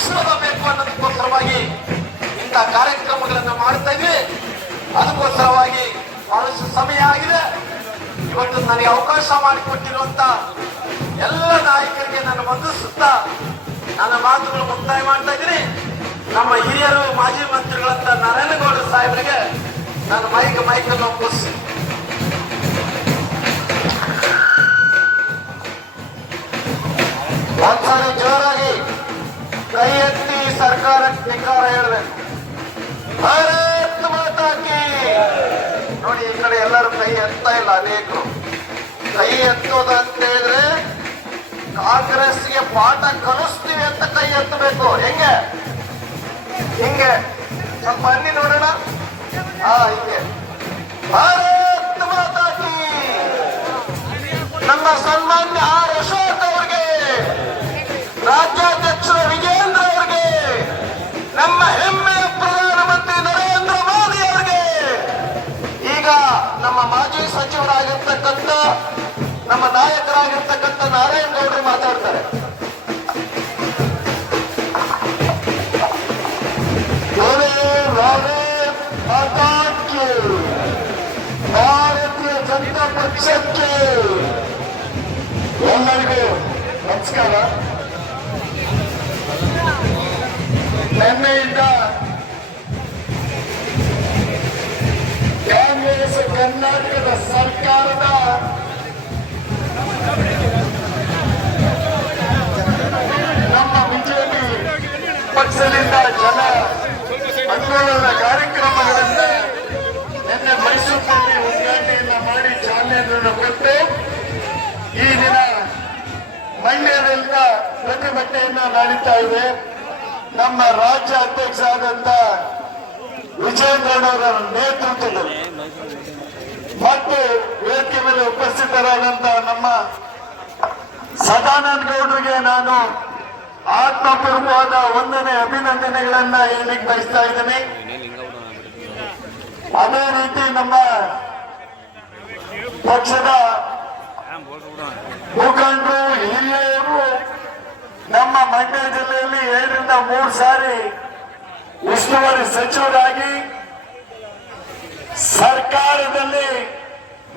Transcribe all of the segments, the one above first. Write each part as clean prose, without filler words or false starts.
ಆಶೀರ್ವಾದ ಬೇಕು ಅನ್ನೋದಕ್ಕೋಸ್ಕರವಾಗಿ ಇಂಥ ಕಾರ್ಯಕ್ರಮಗಳನ್ನು ಮಾಡ್ತಾ ಇದ್ವಿ. ಅದಕ್ಕೋಸ್ಕರವಾಗಿ ಬಹಳಷ್ಟು ಸಮಯ ಆಗಿದೆ. ಇವತ್ತು ನನಗೆ ಅವಕಾಶ ಮಾಡಿಕೊಟ್ಟಿರುವಂತ ಎಲ್ಲ ನಾಯಕರಿಗೆ ನಾನು ವಂದಿಸುತ್ತಾ ನನ್ನ ಮಾತುಗಳು ಮುಕ್ತಾಯ ಮಾಡ್ತಾ ಇದ್ದೀನಿ. ನಮ್ಮ ಹಿರಿಯರು ಮಾಜಿ ಮಂತ್ರಿಗಳಂತ ನಾರಾಯಣಗೌಡ ಸಾಹೇಬರಿಗೆ ನಾನು ಮೈಕನ್ನು ಒಪ್ಪಿಸಿ ಒಂದ್ಸಾರಿ ಜೋರಾಗಿ ಕೈ ಎತ್ತಿ ಸರ್ಕಾರಕ್ಕೆ ಧಿಕ್ಕಾರ ಹೇಳಬೇಕು. ಭಾರತ್ ಮಾತಾ ಕೀ. ನೋಡಿ, ಈ ಕಡೆ ಎಲ್ಲರೂ ಕೈ ಎತ್ತಾ ಇಲ್ಲ. ಅನೇಕರು ಕೈ ಎತ್ತೋದು ಅಂತ ಹೇಳಿದ್ರೆ ಕಾಂಗ್ರೆಸ್ಗೆ ಪಾಠ ಕಲಿಸ್ತೀವಿ ಅಂತ ಕೈ ಎತ್ತಬೇಕು. ಹೆಂಗೆ ಹಿಂಗೆ ಸ್ವಲ್ಪ ಅಲ್ಲಿ ನೋಡೋಣ. ಹಿಂಗೆ ಭಾರತ್ ಮಾತಾ ಕೀ. ನಮ್ಮ ಸನ್ಮಾನ್ಯ ಆರ್ ಅಶೋಕ್ ಅವರಿಗೆ, ರಾಜ್ಯಾಧ್ಯಕ್ಷರು ವಿಜೇಂದ್ರ ಅವರಿಗೆ, ನಮ್ಮ ಹೆಮ್ಮೆಯ ಪ್ರಧಾನಮಂತ್ರಿ ನರೇಂದ್ರ ಮೋದಿ ಅವರಿಗೆ, ಈಗ ನಮ್ಮ ಮಾಜಿ ಸಚಿವರಾಗಿರ್ತಕ್ಕಂಥ ನಮ್ಮ ನಾಯಕರಾಗಿರ್ತಕ್ಕಂಥ ನಾರಾಯಣಗೌಡರು ಮಾತಾಡ್ತಾರೆ. ಭಾರತೀಯ ಜನತಾ ಪಕ್ಷಕ್ಕೆ ಎಲ್ಲರಿಗೂ ನಮಸ್ಕಾರ. ನಿನ್ನೆಯಿಂದ ಕಾಂಗ್ರೆಸ್ ಕರ್ನಾಟಕದ ಸರ್ಕಾರದ ನಮ್ಮ ಬಿಜೆಪಿ ಪಕ್ಷದಿಂದ ಜನ ಆಂದೋಲನ ಕಾರ್ಯಕ್ರಮಗಳನ್ನ ನಿನ್ನೆ ಮೈಸೂರಿನಲ್ಲಿ ಉದ್ಘಾಟನೆಯನ್ನ ಮಾಡಿ ಚಾಲನೆಯನ್ನು ಕೊಟ್ಟು ಈ ದಿನ ಮಂಡ್ಯದಿಂದ ಪ್ರತಿಭಟನೆಯನ್ನ ನಡೀತಾ ಇದೆ. ನಮ್ಮ ರಾಜ್ಯ ಅಧ್ಯಕ್ಷ ಆದಂತ ವಿಜೇಂದ್ರನವರ ನೇತೃತ್ವದಲ್ಲಿ ಮತ್ತು ವೇದಿಕೆ ಮೇಲೆ ಉಪಸ್ಥಿತರಾದಂತ ನಮ್ಮ ಸದಾನಂದ ಗೌಡರಿಗೆ ನಾನು ಆತ್ಮಪೂರ್ವವಾದ ವಂದನೆ ಅಭಿನಂದನೆಗಳನ್ನ ಹೇಳಲಿಕ್ಕೆ ಬಯಸ್ತಾ ಇದ್ದೇನೆ. ಅದೇ ರೀತಿ ನಮ್ಮ ಪಕ್ಷದ ಮುಖಂಡರು, ಹಿರಿಯರು ನಮ್ಮ ಮಂಡ್ಯ ಜಿಲ್ಲೆಯಲ್ಲಿ 2 ರಿಂದ 3 ಸಾರಿ ಉಸ್ತುವಾರಿ ಸಚಿವರಾಗಿ ಸರ್ಕಾರದಲ್ಲಿ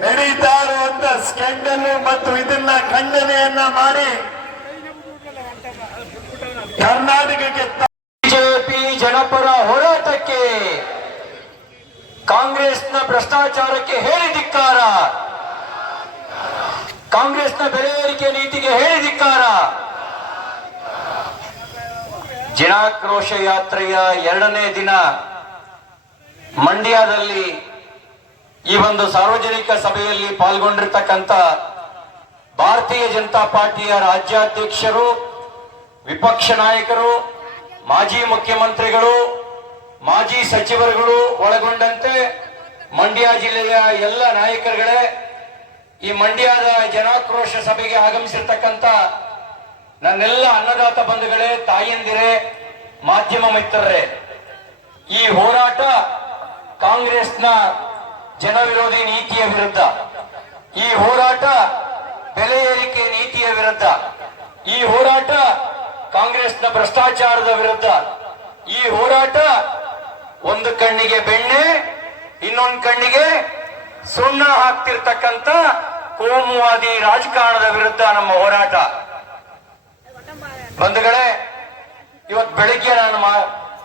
ನಡೀತಾ ಇರುವಂತ ಸ್ಕ್ಯಾಂಡಲ್ ಮತ್ತು ಇದನ್ನ ಖಂಡನೆಯನ್ನ ಮಾಡಿ ಕರ್ನಾಟಕಕ್ಕೆ ಬಿಜೆಪಿ ಜನಪರ ಹೋರಾಟಕ್ಕೆ, ಕಾಂಗ್ರೆಸ್ನ ಭ್ರಷ್ಟಾಚಾರಕ್ಕೆ ಹೇಳಿ ಧಿಕ್ಕಾರ, ಕಾಂಗ್ರೆಸ್ನ ಬೆಲೆ ಏರಿಕೆ ನೀತಿಗೆ ಹೇಳಿ ಧಿಕ್ಕಾರ. ಜನಾಕ್ರೋಶ ಯಾತ್ರೆಯ 2ನೇ ದಿನ ಮಂಡ್ಯದಲ್ಲಿ ಈ ಒಂದು ಸಾರ್ವಜನಿಕ ಸಭೆಯಲ್ಲಿ ಪಾಲ್ಗೊಂಡಿರ್ತಕ್ಕಂಥ ಭಾರತೀಯ ಜನತಾ ಪಾರ್ಟಿಯ ರಾಜ್ಯಾಧ್ಯಕ್ಷರು, ವಿಪಕ್ಷ ನಾಯಕರು, ಮಾಜಿ ಮುಖ್ಯಮಂತ್ರಿಗಳು, ಮಾಜಿ ಸಚಿವರುಗಳು ಒಳಗೊಂಡಂತೆ ಮಂಡ್ಯ ಜಿಲ್ಲೆಯ ಎಲ್ಲ ನಾಯಕರುಗಳೇ, ಈ ಮಂಡ್ಯದ ಜನಾಕ್ರೋಶ ಸಭೆಗೆ ಆಗಮಿಸಿರ್ತಕ್ಕಂಥ ನನ್ನೆಲ್ಲ ಅನ್ನದಾತ ಬಂಧುಗಳೇ, ತಾಯಂದಿರೇ, ಮಾಧ್ಯಮ ಮಿತ್ರರೇ, ಈ ಹೋರಾಟ ಕಾಂಗ್ರೆಸ್ನ ಜನವಿರೋಧಿ ನೀತಿಯ ವಿರುದ್ಧ, ಈ ಹೋರಾಟ ಬೆಲೆ ಏರಿಕೆ ನೀತಿಯ ವಿರುದ್ಧ, ಈ ಹೋರಾಟ ಕಾಂಗ್ರೆಸ್ನ ಭ್ರಷ್ಟಾಚಾರದ ವಿರುದ್ಧ, ಈ ಹೋರಾಟ ಒಂದು ಕಣ್ಣಿಗೆ ಬೆಣ್ಣೆ ಇನ್ನೊಂದು ಕಣ್ಣಿಗೆ ಸುಣ್ಣ ಹಾಕ್ತಿರ್ತಕ್ಕಂಥ ಕೋಮುವಾದಿ ರಾಜಕಾರಣದ ವಿರುದ್ಧ ನಮ್ಮ ಹೋರಾಟ. ಬಂಧುಗಳೇ, ಇವತ್ತು ಬೆಳಿಗ್ಗೆ ನಾನು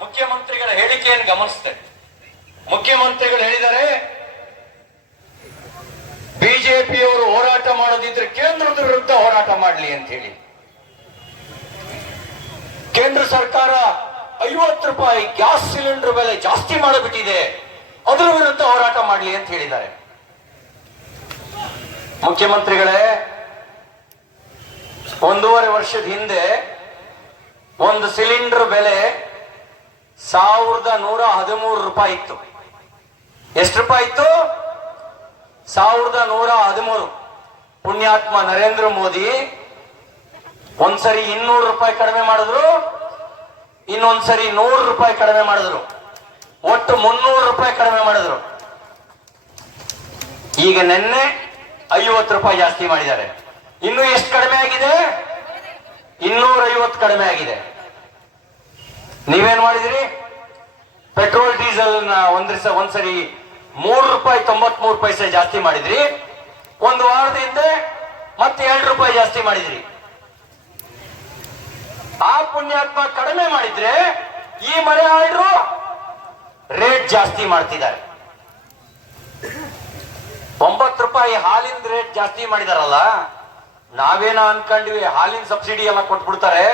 ಮುಖ್ಯಮಂತ್ರಿಗಳ ಹೇಳಿಕೆಯನ್ನು ಗಮನಿಸಿದೆ. ಮುಖ್ಯಮಂತ್ರಿಗಳು ಹೇಳಿದರೆ ಬಿಜೆಪಿಯವರು ಹೋರಾಟ ಮಾಡೋದಿದ್ರೆ ಕೇಂದ್ರದ ವಿರುದ್ಧ ಹೋರಾಟ ಮಾಡಲಿ ಅಂತ ಹೇಳಿ. ಕೇಂದ್ರ ಸರ್ಕಾರ 50 ರೂಪಾಯಿ ಗ್ಯಾಸ್ ಸಿಲಿಂಡರ್ ಬೆಲೆ ಜಾಸ್ತಿ ಮಾಡಿಬಿಟ್ಟಿದೆ, ಅದರ ವಿರುದ್ಧ ಹೋರಾಟ ಮಾಡಲಿ ಅಂತ ಹೇಳಿದ್ದಾರೆ. ಮುಖ್ಯಮಂತ್ರಿಗಳೇ, 1.5 ವರ್ಷದ ಹಿಂದೆ ಒಂದು ಸಿಲಿಂಡರ್ ಬೆಲೆ 1113 ರೂಪಾಯಿ ಇತ್ತು. ಎಷ್ಟು ರೂಪಾಯಿ ಇತ್ತು? 1113. ಪುಣ್ಯಾತ್ಮ ನರೇಂದ್ರ ಮೋದಿ ಒಂದ್ಸರಿ 200 ರೂಪಾಯಿ ಕಡಿಮೆ ಮಾಡಿದ್ರು, ಇನ್ನೊಂದ್ಸರಿ 100 ರೂಪಾಯಿ ಕಡಿಮೆ ಮಾಡಿದ್ರು, ಒಟ್ಟು 300 ರೂಪಾಯಿ ಕಡಿಮೆ ಮಾಡಿದ್ರು. ಈಗ ನಿನ್ನೆ 50 ರೂಪಾಯಿ ಜಾಸ್ತಿ ಮಾಡಿದ್ದಾರೆ. ಇನ್ನು ಎಷ್ಟು ಕಡಿಮೆ ಆಗಿದೆ? 250 ಕಡಿಮೆ ಆಗಿದೆ. ನೀವೇನ್ ಮಾಡಿದಿರಿ? ಪೆಟ್ರೋಲ್ ಡೀಸೆಲ್ ಒಂದ್ಸರಿ ₹3.93 ಜಾಸ್ತಿ ಮಾಡಿದ್ರಿ. ಒಂದು ವಾರದ ಹಿಂದೆ ಮತ್ತೆ ₹2 ಜಾಸ್ತಿ ಮಾಡಿದ್ರಿ. ಆ ಪುಣ್ಯಾತ್ಮ ಕಡಿಮೆ ಮಾಡಿದ್ರೆ ಈ ಮನೆ ಆಳ್ರು ರೇಟ್ ಜಾಸ್ತಿ ಮಾಡ್ತಿದ್ದಾರೆ. ₹9 ಹಾಲಿನ ರೇಟ್ ಜಾಸ್ತಿ ಮಾಡಿದಾರಲ್ಲ, ನಾವೇನ ಅನ್ಕೊಂಡಿವಿ ಹಾಲಿನ ಸಬ್ಸಿಡಿ ಎಲ್ಲ ಕೊಟ್ಬಿಡ್ತಾರೆ,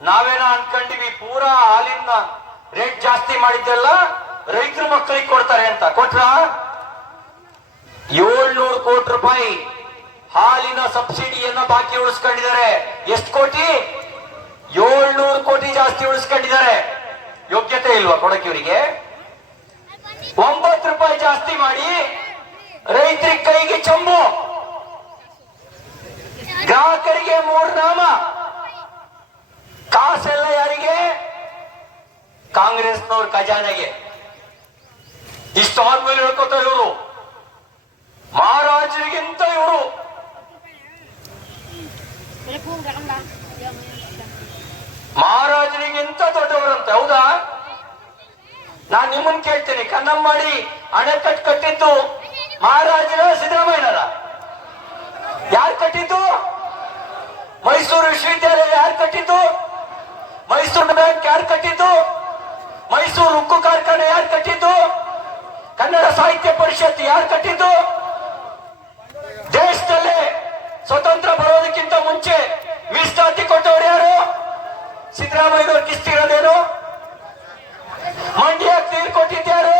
ನಾವೇನ ಅನ್ಕೊಂಡಿವಿ ಪೂರಾ ಹಾಲಿನ ರೇಟ್ ಜಾಸ್ತಿ ಮಾಡಿದ್ದೆಲ್ಲ ರೈತರ ಮಕ್ಕಳಿಗೆ ಕೊಡ್ತಾರೆ ಅಂತ. ಕೊಟ್ರ? 700 ಕೋಟಿ ರೂಪಾಯಿ ಹಾಲಿನ ಸಬ್ಸಿಡಿಯನ್ನ ಬಾಕಿ ಉಳಿಸ್ಕೊಂಡಿದ್ದಾರೆ. ಎಷ್ಟು ಕೋಟಿ? 700 ಕೋಟಿ ಜಾಸ್ತಿ ಉಳಿಸ್ಕೊಂಡಿದ್ದಾರೆ. ಯೋಗ್ಯತೆ ಇಲ್ವಾ ಕೊಡಕ್ಕೆ ಇವರಿಗೆ? ₹9 ಜಾಸ್ತಿ ಮಾಡಿ ರೈತರಿಗೆ ಕೈಗೆ ಚಂಬು, ಗ್ರಾಹಕರಿಗೆ 3 ನಾಮ. ಕಾಸೆಲ್ಲ ಯಾರಿಗೆ? ಕಾಂಗ್ರೆಸ್ನವ್ರ ಖಜಾನೆಗೆ. ಇಷ್ಟು ಆದ್ಮೇಲೆ ಹೇಳ್ಕೊತಾರೆ ಇವರು ಮಹಾರಾಜರಿಗಿಂತ ಇವರು ಮಹಾರಾಜರಿಗಿಂತ ದೊಡ್ಡವರಂತೆ. ಹೌದಾ? ನಾನ್ ನಿಮ್ಮನ್ ಕೇಳ್ತೀನಿ, ಕನ್ನಂಬಾಡಿ ಅಣೆಕಟ್ಟು ಕಟ್ಟಿದ್ದು ಮಹಾರಾಜರ ಸಿದ್ದರಾಮಯ್ಯನರ? ಯಾರು ಕಟ್ಟಿದ್ದು? ಮೈಸೂರು ವಿಶ್ವವಿದ್ಯಾಲಯ ಯಾರು ಕಟ್ಟಿದ್ದು? ಮೈಸೂರು ಬ್ಯಾಂಕ್ ಯಾರು ಕಟ್ಟಿದ್ದು? ಮೈಸೂರು ಉಕ್ಕು ಕಾರ್ಖಾನೆ ಯಾರು ಕಟ್ಟಿದ್ದು? ಕನ್ನಡ ಸಾಹಿತ್ಯ ಪರಿಷತ್ ಯಾರು ಕಟ್ಟಿದ್ದು? ದೇಶದಲ್ಲೇ ಸ್ವತಂತ್ರ ಬರೋದಕ್ಕಿಂತ ಮುಂಚೆ ಮೀಸಲಾತಿ ಕೊಟ್ಟವರು ಯಾರು? ಸಿದ್ದರಾಮಯ್ಯನವ್ರು ಕಿಸ್ತಿರೋದೇನು? ಮಂಡ್ಯ ನೀರು ಕೊಟ್ಟಿದ್ಯಾರು?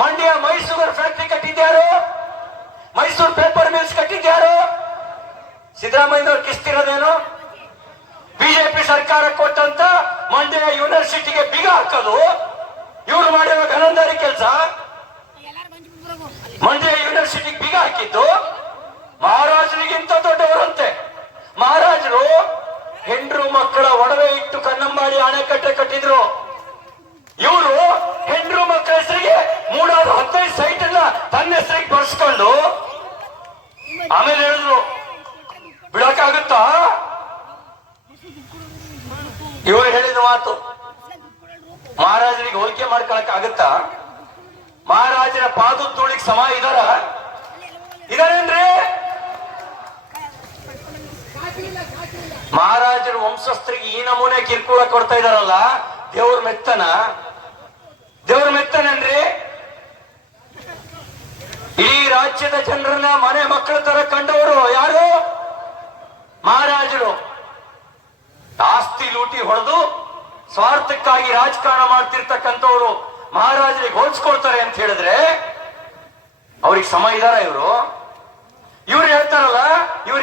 ಮಂಡ್ಯ ಮೈಸೂರು ಫ್ಯಾಕ್ಟರಿ ಕಟ್ಟಿದ್ಯಾರು? ಮೈಸೂರು ಪೇಪರ್ ಮಿಲ್ಸ್ ಕಟ್ಟಿದ್ಯಾರು? ಸಿದ್ದರಾಮಯ್ಯನವ್ರು ಕಿಸ್ತಿರೋದೇನು? ಬಿಜೆಪಿ ಸರ್ಕಾರ ಕೊಟ್ಟಂತ ಮಂಡ್ಯ ಯೂನಿವರ್ಸಿಟಿಗೆ ಬೀಗ ಹಾಕೋದು ಇವರು ಮಾಡಿರೋ ಗನಂದಾರಿ ಕೆಲಸ. ಮಂಡ್ಯ ಯೂನಿವರ್ಸಿಟಿಗೆ ಬೀಗ ಹಾಕಿದ್ದು ಮಹಾರಾಜರಿಗಿಂತ ದೊಡ್ಡವರಂತೆ. ಮಹಾರಾಜರು ಹೆಂಡ್ರು ಮಕ್ಕಳ ಒಡವೆ ಇಟ್ಟು ಕನ್ನಂಬಾಡಿ ಅಣೆಕಟ್ಟೆ ಕಟ್ಟಿದ್ರು. ಇವರು ಹೆಂಡ್ರು ಮಕ್ಕಳ ಹೆಸರಿಗೆ 315 ಸೈಟ್ ಅನ್ನ ತನ್ನ ಹೆಸರಿಗೆ ಬರ್ಸ್ಕೊಂಡು ಆಮೇಲೆ ಹೇಳಿದ್ರು ಬಿಡಕ್ಕಾಗುತ್ತಾ? ಇವರು ಹೇಳಿದ ಮಾತು ಮಹಾರಾಜರಿಗೆ ಹೋಲಿಕೆ ಮಾಡ್ಕೊಳಕ್ ಆಗುತ್ತಾ? ಮಹಾರಾಜರ ಪಾದ ತೋಳಿಗೆ ಸಮ ಇದಾರೇನ್ರಿ? ಮಹಾರಾಜರ ವಂಶಸ್ಥರಿಗೆ ಈ ನಮೂನೆ ಕಿರ್ಕುಳ ಕೊಡ್ತಾ ಇದಾರಲ್ಲ, ದೇವ್ರ ಮೆತ್ತನೇನ್ರಿ? ಈ ರಾಜ್ಯದ ಜನರನ್ನ ಮನೆ ಮಕ್ಕಳ ತರ ಕಂಡವರು ಯಾರು? ಮಹಾರಾಜರು. ಆಸ್ತಿ ಲೂಟಿ ಹೊಡೆದು ಸ್ವಾರ್ಥಕ್ಕಾಗಿ ರಾಜಕಾರಣ ಮಾಡ್ತಿರ್ತಕ್ಕಂಥವ್ರು ಮಹಾರಾಜರಿಗೆ ಹೋಲಿಸ್ಕೊಳ್ತಾರೆ ಅಂತ ಹೇಳಿದ್ರೆ ಅವ್ರಿಗೆ ಸಮ ಇದಾರ ಇವರು? ಇವ್ರು ಹೇಳ್ತಾರಲ್ಲ, ಇವ್ರು